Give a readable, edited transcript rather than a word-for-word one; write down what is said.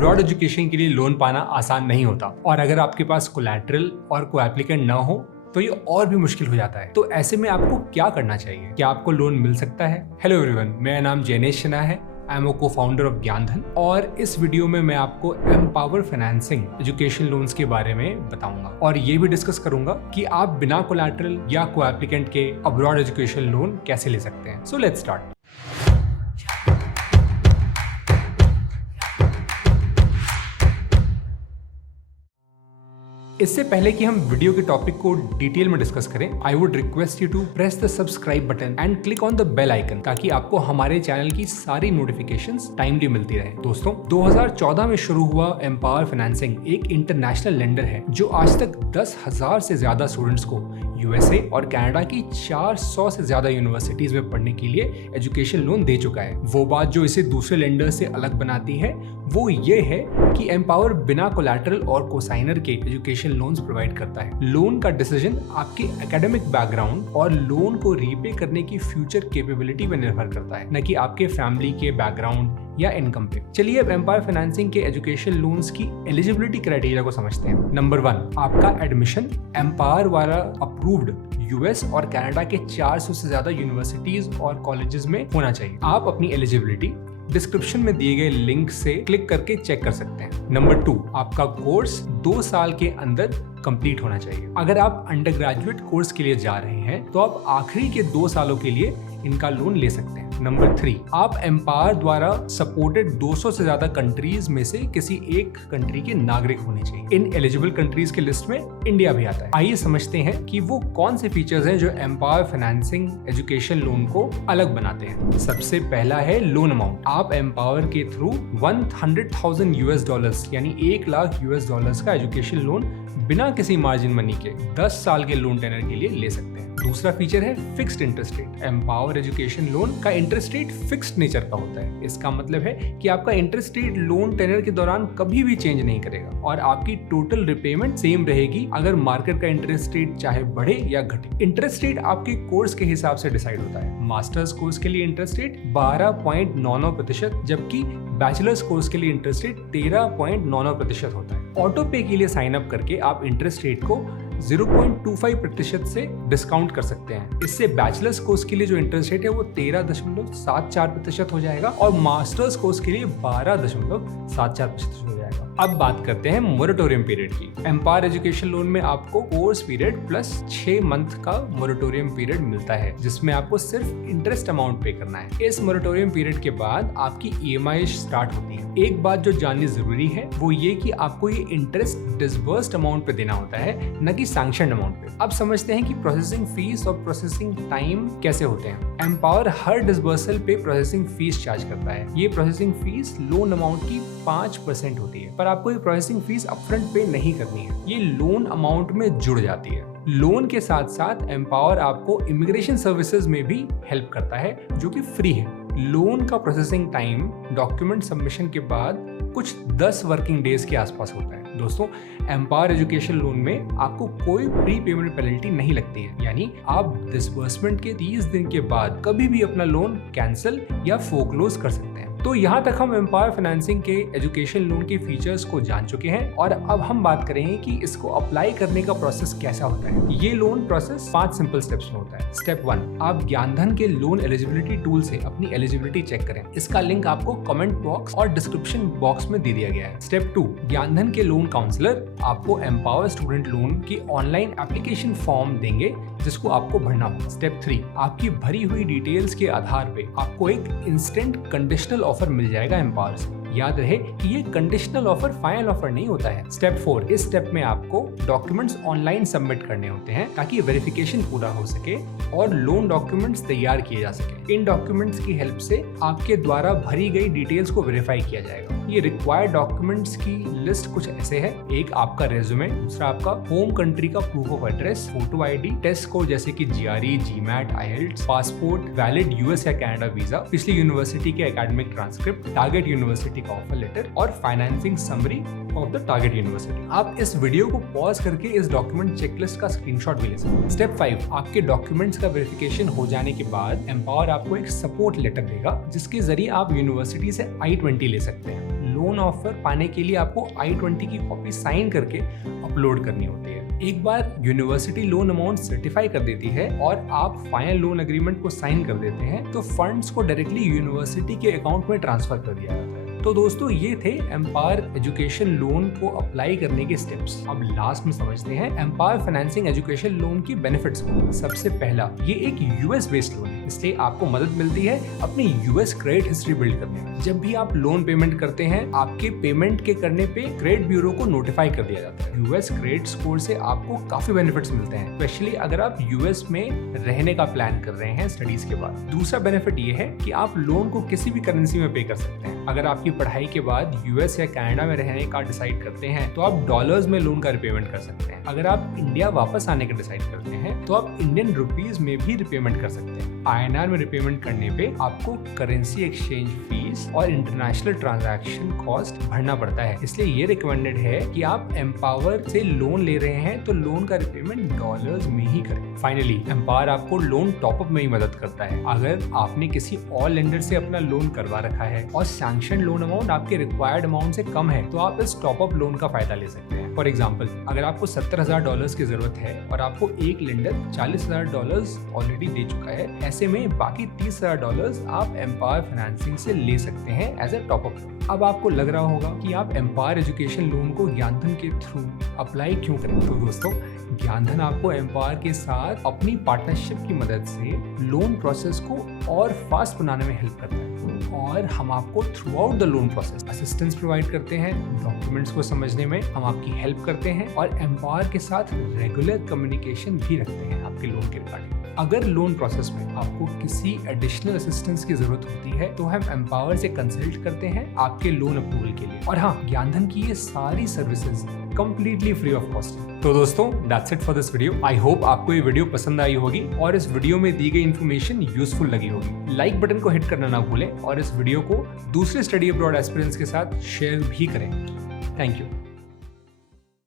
Abroad education के लिए loan पाना आसान नहीं होता, और अगर आपके पास कोलैटरल और को एप्लीकेंट न हो तो ये और भी मुश्किल हो जाता है। तो ऐसे में आपको क्या करना चाहिए? क्या आपको लोन मिल सकता है? हेलो एवरीवन, मेरा नाम जैनेश सिन्हा है। आई एम को फाउंडर ऑफ ज्ञानधन, और इस वीडियो में मैं आपको एम्पावर फाइनेंसिंग एजुकेशन लोन्स के बारे में बताऊंगा और ये भी डिस्कस करूंगा कि आप बिना कोलैटरल या को एप्लीकेंट के अब्रॉड एजुकेशन लोन कैसे ले सकते हैं। So let's start. इससे पहले कि हम वीडियो के टॉपिक को डिटेल में डिस्कस करें, I would request you to press the subscribe button and click on the bell icon, ताकि आपको हमारे चैनल की सारी नोटिफिकेशंस टाइमली मिलती रहे। दोस्तों, 2014 में शुरू हुआ एम्पावर फाइनेंसिंग एक इंटरनेशनल लेंडर है जो आज तक 10,000 से ज्यादा स्टूडेंट्स को यूएसए और कनाडा की 400 से ज्यादा यूनिवर्सिटीज में पढ़ने के लिए एजुकेशन लोन दे चुका है। वो बात जो इसे दूसरे लेंडर से अलग बनाती है वो ये है कि एम्पावर बिना कोलैटरल और कोसाइनर के एजुकेशन लोन्स प्रोवाइड करता है। लोन का डिसीजन आपके एकेडमिक बैकग्राउंड और लोन को रीपे करने की फ्यूचर कैपेबिलिटी पर निर्भर करता है, न कि आपके फैमिली के बैकग्राउंड या इनकम पे। चलिए अब एम्पावर फाइनेंसिंग के एजुकेशन लोन्स की एलिजिबिलिटी क्राइटेरिया को समझते हैं। नंबर 1, आपका एडमिशन एम्पावर वाला अप्रूव्ड यूएस और कनाडा के 400 से ज्यादा यूनिवर्सिटीज और कॉलेजेस में होना चाहिए। आप अपनी एलिजिबिलिटी डिस्क्रिप्शन में दिए गए लिंक से क्लिक करके चेक कर सकते हैं। नंबर 2, आपका कोर्स 2 साल के अंदर कंप्लीट होना चाहिए। अगर आप अंडर ग्रेजुएट कोर्स के लिए जा रहे हैं तो आप आखिरी के 2 सालों के लिए इनका लोन ले सकते हैं। नंबर 3, आप एम्पावर द्वारा सपोर्टेड 200 से ज्यादा कंट्रीज में से किसी एक कंट्री के नागरिक होने चाहिए। इन एलिजिबल कंट्रीज के लिस्ट में इंडिया भी आता है। आइए समझते हैं कि वो कौन से फीचर्स हैं जो एम्पावर फाइनेंसिंग एजुकेशन लोन को अलग बनाते हैं। सबसे पहला है लोन अमाउंट। आप एम्पावर के थ्रू $100,000 यानी $1,00,000 का एजुकेशन लोन बिना किसी मार्जिन मनी के 10 साल के लोन टेनर के लिए ले सकते हैं। दूसरा फीचर है fixed interest rate. Empower education loan का इंटरेस्ट रेट फिक्स्ड नेचर का होता है। इसका मतलब है कि आपका इंटरेस्ट रेट लोन टेनर के दौरान कभी भी चेंज नहीं करेगा और आपकी टोटल रिपेमेंट सेम रहेगी, अगर मार्केट का इंटरेस्ट रेट चाहे बढ़े या घटे। इंटरेस्ट रेट आपके कोर्स के हिसाब से डिसाइड होता है। मास्टर्स कोर्स के लिए इंटरेस्ट रेट 12.99%, जबकि बैचलर्स कोर्स के लिए इंटरेस्ट रेट 13.99% होता है। ऑटो पे के लिए साइन अप करके आप इंटरेस्ट रेट को 0.25% से डिस्काउंट कर सकते हैं। इससे बैचलर्स कोर्स के लिए जो इंटरेस्ट रेट है वो 13.74% हो जाएगा और मास्टर्स कोर्स के लिए 12.74% हो जाएगा। अब बात करते हैं मोरेटोरियम पीरियड की। एम्पावर एजुकेशन लोन में आपको कोर्स पीरियड प्लस 6 मंथ का मोरेटोरियम पीरियड मिलता है, जिसमें आपको सिर्फ इंटरेस्ट अमाउंट पे करना है। इस मोरेटोरियम पीरियड के बाद आपकी EMI स्टार्ट होती है। एक बात जो जाननी जरूरी है वो ये कि आपको ये इंटरेस्ट डिसबर्स्ड अमाउंट पे देना होता है, न कि सैंक्शनड अमाउंट पे। अब समझते हैं कि प्रोसेसिंग फीस और प्रोसेसिंग टाइम कैसे होते हैं। एम्पावर हर डिसबर्सल पे प्रोसेसिंग फीस चार्ज करता है। ये प्रोसेसिंग फीस लोन अमाउंट की 5% होती है, पर आपको ये प्रोसेसिंग फीस अपफ्रंट पे नहीं करनी है। ये लोन अमाउंट में जुड़ जाती है। लोन के साथ साथ एम्पावर आपको इमिग्रेशन सर्विसेज में भी हेल्प करता है, जो कि फ्री है। लोन का प्रोसेसिंग टाइम डॉक्यूमेंट सबमिशन के बाद कुछ 10 वर्किंग डेज के आसपास होता है। दोस्तों, एम्पावर एजुकेशन लोन में आपको कोई प्री पेमेंट पेनल्टी नहीं लगती है, यानी आप डिसबर्समेंट के 30 दिन के बाद कभी भी अपना लोन कैंसिल या फोरक्लोज कर सकते हैं। तो यहाँ तक हम एम्पावर फाइनेंसिंग के एजुकेशन लोन के फीचर्स को जान चुके हैं, और अब हम बात करेंगे कि इसको अप्लाई करने का प्रोसेस कैसा होता है। ये लोन प्रोसेस 5 सिंपल स्टेप्स में होता है। स्टेप 1, आप ज्ञानधन के लोन एलिजिबिलिटी टूल से अपनी एलिजिबिलिटी चेक करें। इसका लिंक आपको कमेंट बॉक्स और डिस्क्रिप्शन बॉक्स में दे दिया गया है। स्टेप 2, ज्ञानधन के लोन काउंसलर आपको एम्पावर स्टूडेंट लोन की ऑनलाइन एप्लीकेशन फॉर्म देंगे, जिसको आपको भरना होगा। स्टेप 3, आपकी भरी हुई डिटेल्स के आधार पे आपको एक इंस्टेंट कंडीशनल ऑफर मिल जाएगा एम्पावर से। याद रहे कि ये कंडीशनल ऑफर फाइनल ऑफर नहीं होता है। स्टेप 4, इस स्टेप में आपको डॉक्यूमेंट्स ऑनलाइन सबमिट करने होते हैं ताकि वेरिफिकेशन पूरा हो सके और लोन डॉक्यूमेंट्स तैयार किए जा सके। इन डॉक्यूमेंट्स की हेल्प से आपके द्वारा भरी गई डिटेल्स को वेरीफाई किया जाएगा। ये रिक्वायर्ड डॉक्यूमेंट्स की लिस्ट कुछ ऐसे है। एक आपका रेज्यूमे, दूसरा आपका होम कंट्री का proof of address, photo ID, test score जैसे कि GRE, GMAT, IELTS, passport, valid US या कनाडा वीजा, पिछली यूनिवर्सिटी के एकेडमिक ट्रांसक्रिप्ट, टारगेट यूनिवर्सिटी का ऑफर लेटर और financing summary of the target university. आप इस वीडियो को पॉज करके इस डॉक्यूमेंट चेकलिस्ट का स्क्रीनशॉट भी ले सकते हैं। स्टेप 5, आपके डॉक्यूमेंट्स का वेरिफिकेशन हो जाने के बाद एम्पावर आपको एक सपोर्ट लेटर देगा, जिसके जरिए आप यूनिवर्सिटी से I-20 ले सकते हैं। लोन ऑफर पाने के लिए आपको I-20 की कॉपी साइन करके अपलोड करनी होती है। एक बार यूनिवर्सिटी लोन अमाउंट सर्टिफाई कर देती है और आप फाइनल लोन एग्रीमेंट को साइन कर देते हैं तो फंड्स को डायरेक्टली यूनिवर्सिटी के अकाउंट में ट्रांसफर कर दिया जाता है। तो दोस्तों ये थे एम्पावर एजुकेशन लोन को अप्लाई करने के स्टेप्स। अब लास्ट में समझते हैं empower financing education loan key benefits को। सबसे पहला, ये एक यूएस बेस्ड लोन है, इसलिए आपको मदद मिलती है अपनी यूएस क्रेडिट हिस्ट्री बिल्ड करने में। जब भी आप लोन पेमेंट करते हैं, आपके पेमेंट के करने पे क्रेडिट ब्यूरो को नोटिफाई कर दिया जाता है। यूएस क्रेडिट स्कोर से आपको काफी बेनिफिट्स मिलते हैं, स्पेशली अगर आप यूएस में रहने का प्लान कर रहे हैं स्टडीज के बाद। दूसरा बेनिफिट ये है कि आप लोन को किसी भी करेंसी में पे कर सकते हैं। अगर आपकी पढ़ाई के बाद यूएस या कनाडा में रहने का डिसाइड करते हैं तो आप डॉलर्स में लोन का रिपेमेंट कर सकते हैं। अगर आप इंडिया वापस आने का डिसाइड करते हैं तो आप इंडियन रुपीज में भी रिपेमेंट कर सकते हैं। INR में रिपेमेंट करने पे आपको करेंसी एक्सचेंज फीस और इंटरनेशनल ट्रांजैक्शन कॉस्ट भरना पड़ता है, इसलिए ये रिकमेंडेड है कि आप एम्पावर से लोन ले रहे हैं तो लोन का रिपेमेंट डॉलर्स में ही करें। फाइनली एम्पावर आपको लोन टॉपअप में ही मदद करता है। अगर आपने किसी और लेंडर से अपना लोन करवा रखा है और सैंक्शन लोन अमाउंट आपके रिक्वायर्ड अमाउंट से कम है तो आप इस टॉपअप लोन का फायदा ले सकते हैं। फॉर एग्जाम्पल, अगर आपको $70,000 की जरूरत है और आपको एक लेंडर $40,000 ऑलरेडी दे चुका है, ऐसे में बाकी $30,000 आप एम्पावर फाइनेंसिंग से ले सकते हैं एज ए टॉपअप लोन। अब आपको लग रहा होगा कि आप एम्पावर एजुकेशन लोन को ज्ञानधन के थ्रू अप्लाई क्यों करें। तो दोस्तों, ज्ञानधन आपको एम्पावर के साथ अपनी पार्टनरशिप की मदद से लोन प्रोसेस को और फास्ट बनाने में हेल्प करता है और हम आपको through out the loan process assistance provide करते हैं। डॉक्यूमेंट्स को समझने में हम आपकी हेल्प करते हैं और एम्पावर के साथ रेगुलर कम्युनिकेशन भी रखते हैं आपके लोन के रिगार्डिंग। अगर लोन प्रोसेस में आपको किसी एडिशनल असिस्टेंस की जरूरत होती है तो हम एम्पावर से कंसल्ट करते हैं आपके लोन अप्रूवल के लिए। और हाँ, ज्ञानधन की ये सारी services completely free of cost है। तो दोस्तों, that's it for this video. I hope आपको ये वीडियो पसंद आई होगी और इस वीडियो में दी गई इन्फॉर्मेशन यूजफुल लगी होगी। लाइक बटन को हिट करना ना भूलें और इस वीडियो को दूसरे स्टडी अब्रॉड एस्पिरेंट्स के साथ शेयर भी करें। Thank you.